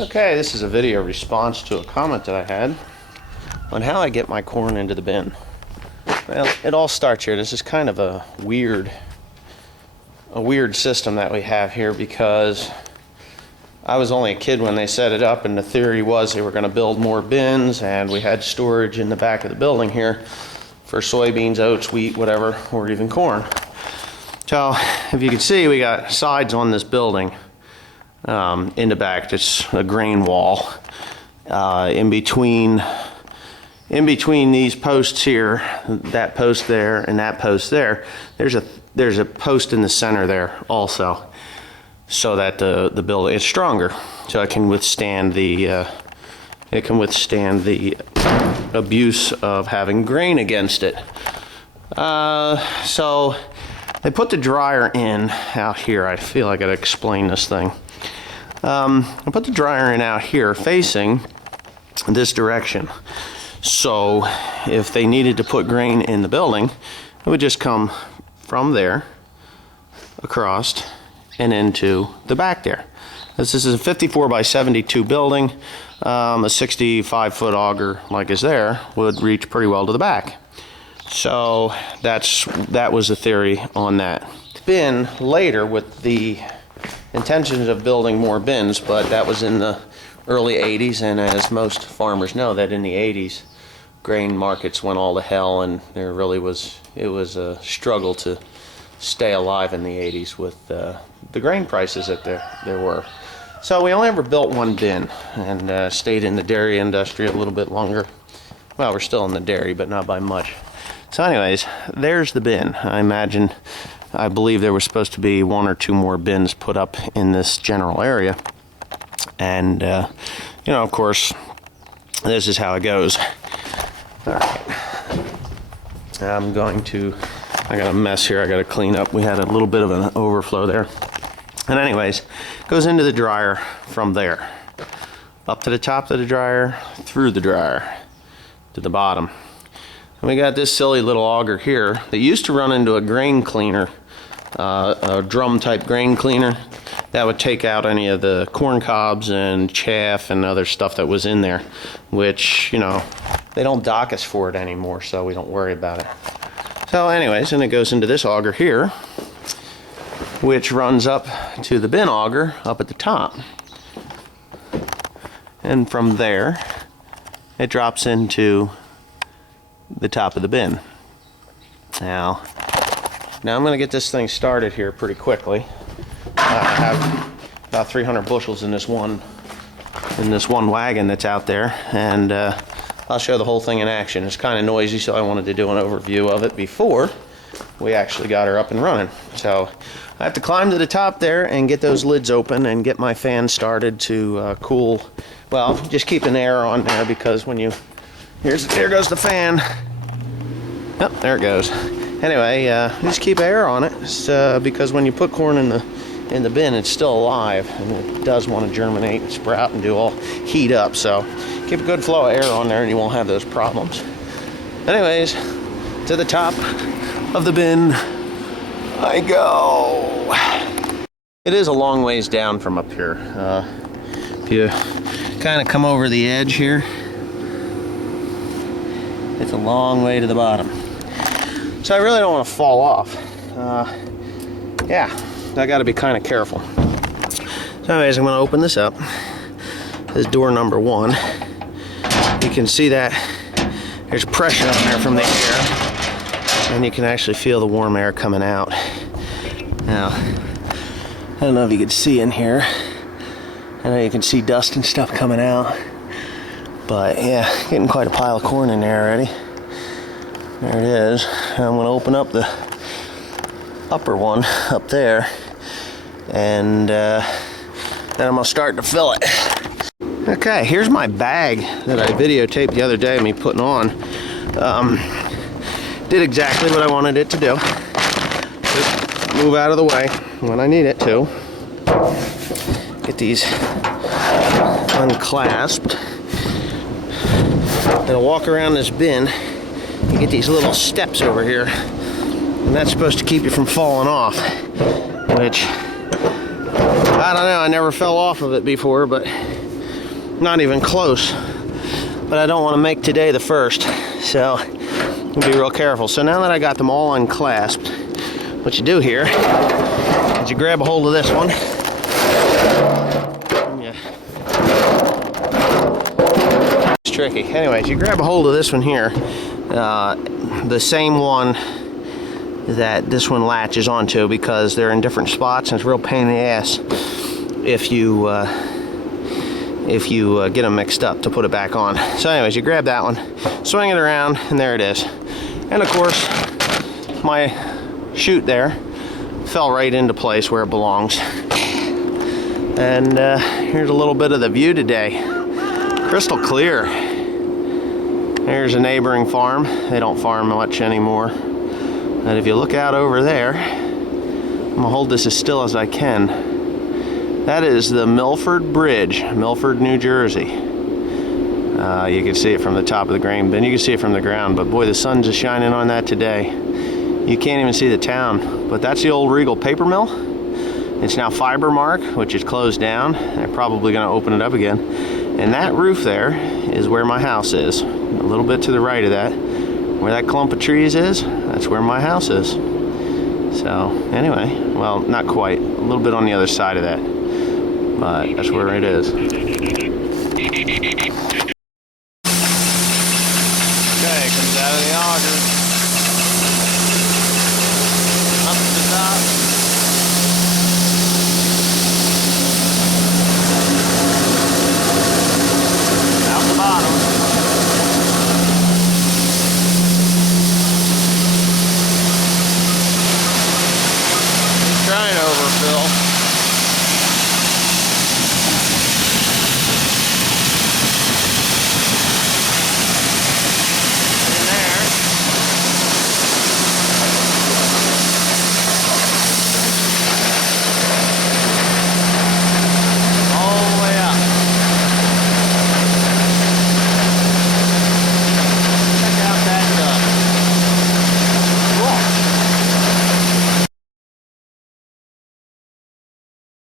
Okay, this is a video response to a comment that I had on how I get my corn into the bin. Well, it all starts here. This is kind of a weird system that we have here because I was only a kid when they set it up, and the theory was they were going to build more bins, and we had storage in the back of the building here for soybeans, oats, wheat, whatever, or even corn. So, if you can see, we got sides on this building. In the back, just a grain wall. In between these posts here, that post there and that post there, there's a post in the center there also, so that the building is stronger, so it can withstand the abuse of having grain against it. So they put the dryer in out here. I feel like I gotta explain this thing. I put the dryer in out here facing this direction, so if they needed to put grain in the building, it would just come from there across and into the back there. This is a 54 by 72 building. A 65-foot auger like is there would reach pretty well to the back. So that was the theory on that. Bin later with the intentions of building more bins, but that was in the early 80s, and as most farmers know, that in the 80s grain markets went all to hell, and it was a struggle to stay alive in the 80s with the grain prices that there were. So we only ever built one bin and stayed in the dairy industry a little bit longer. Well, we're still in the dairy, but not by much. So anyways, there's the bin. I believe there was supposed to be one or two more bins put up in this general area. And, of course, this is how it goes. All right. I got a mess here I got to clean up. We had a little bit of an overflow there. And anyways, goes into the dryer from there. Up to the top of the dryer, through the dryer, to the bottom. And we got this silly little auger here that used to run into a grain cleaner, a drum type grain cleaner that would take out any of the corn cobs and chaff and other stuff that was in there, which, they don't dock us for it anymore, so we don't worry about it. So anyways, and it goes into this auger here, which runs up to the bin auger up at the top. And from there, it drops into the top of the bin. Now I'm going to get this thing started here pretty quickly. I have about 300 bushels in this one wagon that's out there, and I'll show the whole thing in action. It's kind of noisy, so I wanted to do an overview of it before we actually got her up and running. So I have to climb to the top there and get those lids open and get my fan started to cool. Well, just keeping air on there, because when you there goes the fan. Yep, there it goes. Anyway, just keep air on it, because when you put corn in the bin, it's still alive, and it does want to germinate and sprout and heat up. So keep a good flow of air on there, and you won't have those problems. Anyways, to the top of the bin I go. It is a long ways down from up here. If you kind of come over the edge here, it's a long way to the bottom. So I really don't want to fall off. Yeah, I got to be kind of careful. So anyways, I'm going to open this up. This is door number 1. You can see that there's pressure on there from the air, and you can actually feel the warm air coming out. Now, I don't know if you can see in here. I know you can see dust and stuff coming out. But yeah, getting quite a pile of corn in there already. There it is. I'm going to open up the upper one up there, and then I'm going to start to fill it. Okay, here's my bag that I videotaped the other day, me putting on. Did exactly what I wanted it to do. Just move out of the way when I need it to. Get these unclasped. Then I'll walk around this bin. You get these little steps over here, and that's supposed to keep you from falling off, which I don't know, I never fell off of it before, but Not even close. But I don't want to make today the first, so be real careful. So now that I got them all unclasped, what you do here is you grab a hold of this one. It's tricky. Anyways, you grab a hold of this one here, the same one that this one latches onto, because they're in different spots and it's a real pain in the ass if you get them mixed up to put it back on. So anyways, you grab that one, swing it around, and there it is. And of course, my chute there fell right into place where it belongs. And here's a little bit of the view today. Crystal clear. There's a neighboring farm. They don't farm much anymore. And if you look out over there, I'm gonna hold this as still as I can. That is the Milford Bridge, Milford, New Jersey. You can see it from the top of the grain bin. You can see it from the ground, but boy, the sun's just shining on that today. You can't even see the town, but that's the old Regal paper mill. It's now Fiber Mark, which is closed down. They're probably gonna open it up again. And that roof there is where my house is. A little bit to the right of that. Where that clump of trees is, that's where my house is. So anyway, well, not quite, a little bit on the other side of that, but that's where it is.